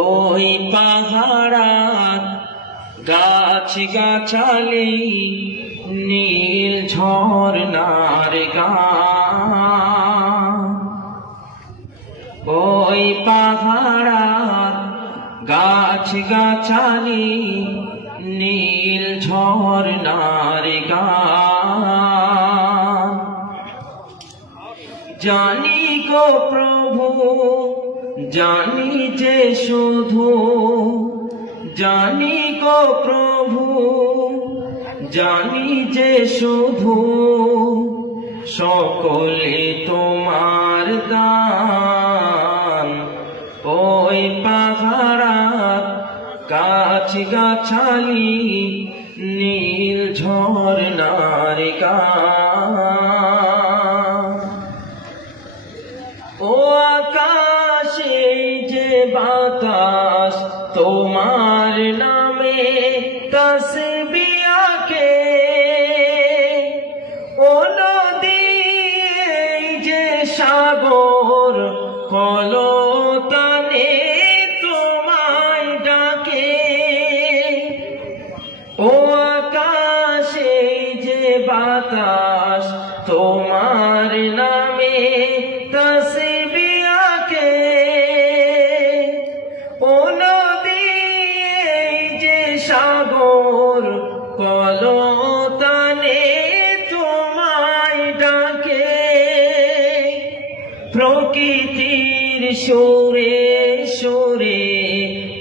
ওই পাহাড়া গাছ গাছালি নীল ঝরনার গান, ওই পাহাড়া গাছ গাছালি নীল ঝরনার গান। জানি গো প্রভু জানি যে শুধু, জানি গো প্রভু জানি যে শুধু, সকলে তোমার দান। ওই পাহাড়া গাছ গাছালি নীল ঝরনার গান। ও আকাশে যে বাতাস তোমার নামে তসবিহ আঁকে, ও নদী যে সাগর কলতানে তোমায় ডাকে। ও আকাশে যে বাতাস তোমার নামে তসবিহ আঁকে, ও নদী যে সাগর কলতানে তোমায় ডাকে। প্রকৃতির সুরে সুরে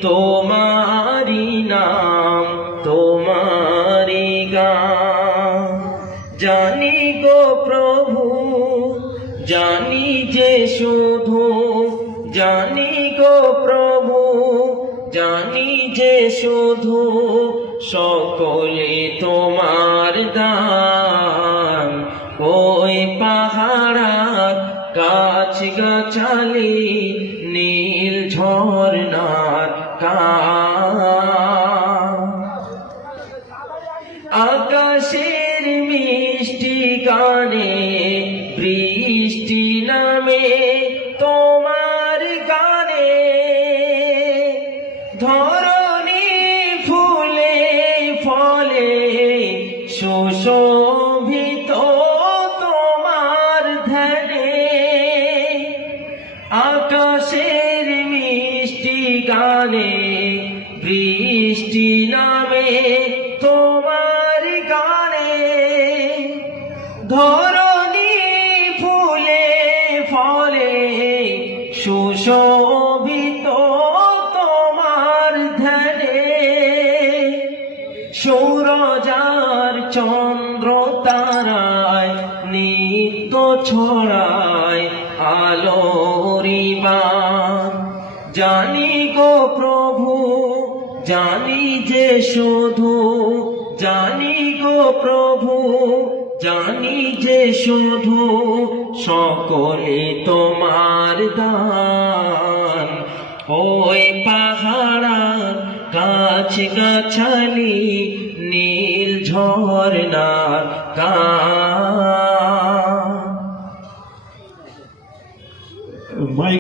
তোমারি নাম তোমারি গান। জানি গো প্রভু জানি যে শুধু, জানি গো প্রভু জানি যে শুধু, সকলে তোমার দান। ওই পাহাড়া গাছ গাছালি নীল ঝরনার গান। আকাশের মিষ্টি গানে বৃষ্টি নামে তোমার গানে, ধরণী ফুলে ফলে সুশোভিত তোমার ধ্যানে। আকাশের মিষ্টি গানে বৃষ্টি নামে তোমার গানে, ধরণী ফুলে ফলে সুশোভিত তোমার ধ্যানে। সৌরজার চন্দ্র তারায় নিত্য ছড়ায় আলোরি বাণ। জানি গো প্রভু জানি যে শুধু, জানি গো প্রভু জানি যে শুধু, সকলে তোমার দান। ওই পাহাড়া গাছ গাছালি নীল ঝরনার গান।